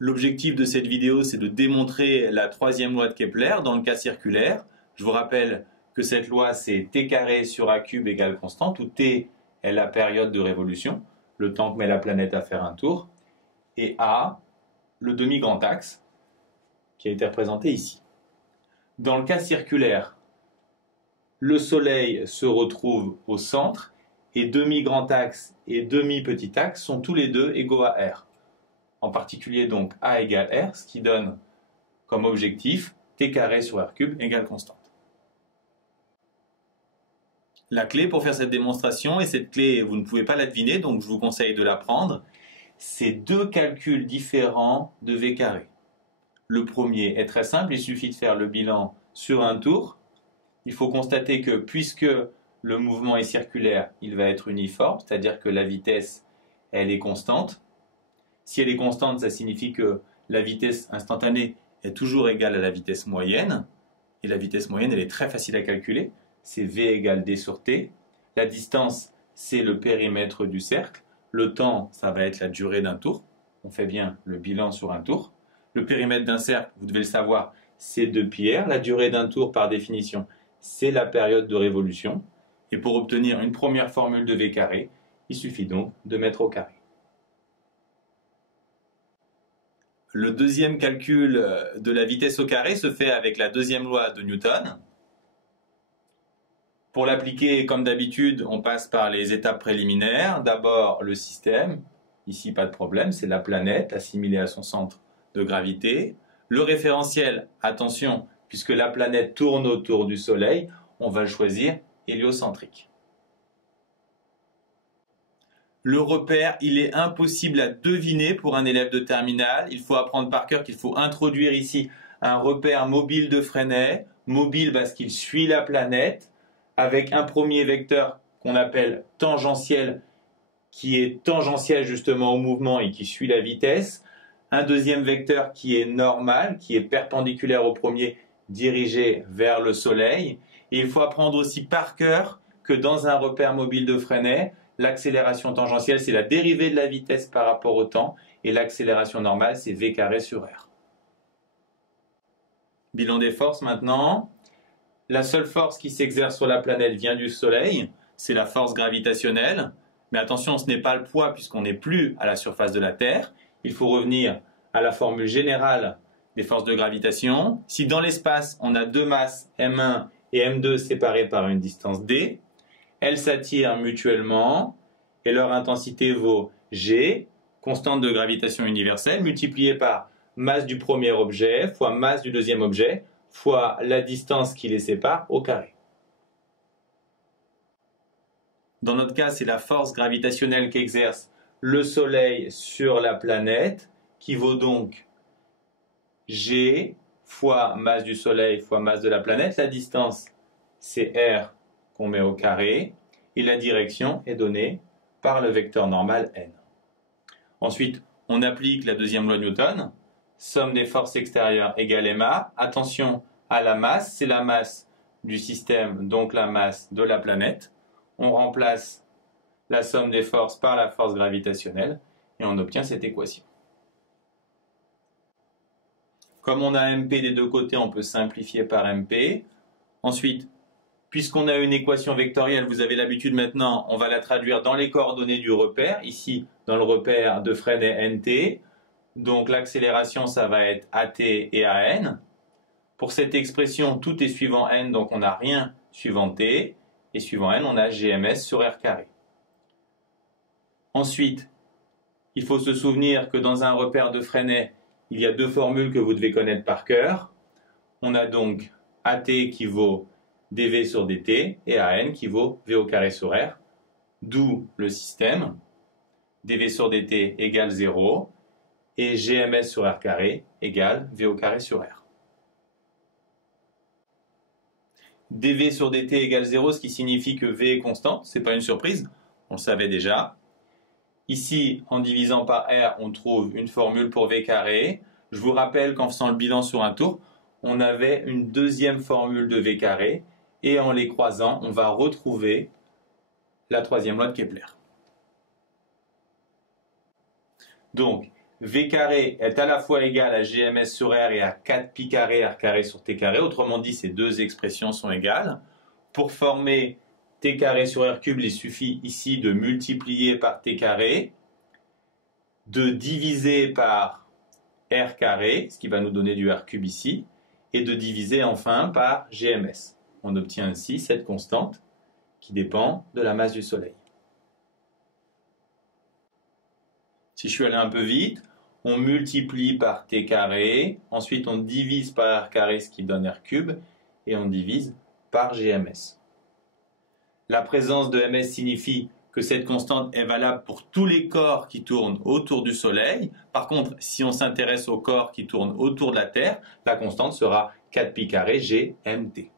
L'objectif de cette vidéo, c'est de démontrer la troisième loi de Kepler dans le cas circulaire. Je vous rappelle que cette loi, c'est t carré sur a cube égale constante, où t est la période de révolution, le temps que met la planète à faire un tour, et a, le demi-grand axe, qui a été représenté ici. Dans le cas circulaire, le Soleil se retrouve au centre, et demi-grand axe et demi-petit axe sont tous les deux égaux à R. En particulier donc A égale R, ce qui donne comme objectif t carré sur R cube égale constante. La clé pour faire cette démonstration, et cette clé vous ne pouvez pas la deviner, donc je vous conseille de la prendre, c'est deux calculs différents de V carré. Le premier est très simple, il suffit de faire le bilan sur un tour. Il faut constater que puisque le mouvement est circulaire, il va être uniforme, c'est-à-dire que la vitesse, elle est constante. Si elle est constante, ça signifie que la vitesse instantanée est toujours égale à la vitesse moyenne. Et la vitesse moyenne, elle est très facile à calculer. C'est V égale D sur T. La distance, c'est le périmètre du cercle. Le temps, ça va être la durée d'un tour. On fait bien le bilan sur un tour. Le périmètre d'un cercle, vous devez le savoir, c'est 2πr. La durée d'un tour, par définition, c'est la période de révolution. Et pour obtenir une première formule de V carré, il suffit donc de mettre au carré. Le deuxième calcul de la vitesse au carré se fait avec la deuxième loi de Newton. Pour l'appliquer, comme d'habitude, on passe par les étapes préliminaires. D'abord, le système. Ici, pas de problème, c'est la planète assimilée à son centre de gravité. Le référentiel, attention, puisque la planète tourne autour du Soleil, on va le choisir héliocentrique. Le repère, il est impossible à deviner pour un élève de terminale. Il faut apprendre par cœur qu'il faut introduire ici un repère mobile de Freinet. Mobile parce qu'il suit la planète, avec un premier vecteur qu'on appelle tangentiel, qui est tangentiel justement au mouvement et qui suit la vitesse. Un deuxième vecteur qui est normal, qui est perpendiculaire au premier, dirigé vers le Soleil. Et il faut apprendre aussi par cœur que dans un repère mobile de Freinet, l'accélération tangentielle, c'est la dérivée de la vitesse par rapport au temps, et l'accélération normale, c'est V carré sur R. Bilan des forces maintenant. La seule force qui s'exerce sur la planète vient du Soleil, c'est la force gravitationnelle. Mais attention, ce n'est pas le poids puisqu'on n'est plus à la surface de la Terre. Il faut revenir à la formule générale des forces de gravitation. Si dans l'espace, on a deux masses M1 et M2 séparées par une distance d, elles s'attirent mutuellement et leur intensité vaut G, constante de gravitation universelle, multipliée par masse du premier objet fois masse du deuxième objet fois la distance qui les sépare au carré. Dans notre cas, c'est la force gravitationnelle qu'exerce le Soleil sur la planète, qui vaut donc G fois masse du Soleil fois masse de la planète. La distance, c'est R qu'on met au carré, et la direction est donnée par le vecteur normal n. Ensuite, on applique la deuxième loi de Newton, somme des forces extérieures égale ma. Attention à la masse, c'est la masse du système, donc la masse de la planète. On remplace la somme des forces par la force gravitationnelle, et on obtient cette équation. Comme on a MP des deux côtés, on peut simplifier par MP. Ensuite, puisqu'on a une équation vectorielle, vous avez l'habitude maintenant, on va la traduire dans les coordonnées du repère, ici dans le repère de Freinet NT. Donc l'accélération, ça va être AT et AN. Pour cette expression, tout est suivant N, donc on n'a rien suivant T. Et suivant N, on a GMS sur R carré. Ensuite, il faut se souvenir que dans un repère de Freinet, il y a deux formules que vous devez connaître par cœur. On a donc AT qui vaut dV sur dt et AN qui vaut V au carré sur R, d'où le système dV sur dt égale 0 et GMS sur R carré égale V au carré sur R. dV sur dt égale 0, ce qui signifie que V est constante, ce n'est pas une surprise, on le savait déjà. Ici, en divisant par R, on trouve une formule pour V carré. Je vous rappelle qu'en faisant le bilan sur un tour, on avait une deuxième formule de V carré, et en les croisant, on va retrouver la troisième loi de Kepler. Donc, V carré est à la fois égal à GMS sur R et à 4 pi carré R carré sur T carré. Autrement dit, ces deux expressions sont égales. Pour former T carré sur R cube, il suffit ici de multiplier par T carré, de diviser par R carré, ce qui va nous donner du R cube ici, et de diviser enfin par GMS. On obtient ainsi cette constante qui dépend de la masse du Soleil. Si je suis allé un peu vite, on multiplie par T carré, ensuite on divise par R carré, ce qui donne R cube, et on divise par GMS. La présence de MS signifie que cette constante est valable pour tous les corps qui tournent autour du Soleil. Par contre, si on s'intéresse aux corps qui tournent autour de la Terre, la constante sera 4 pi carré GMT.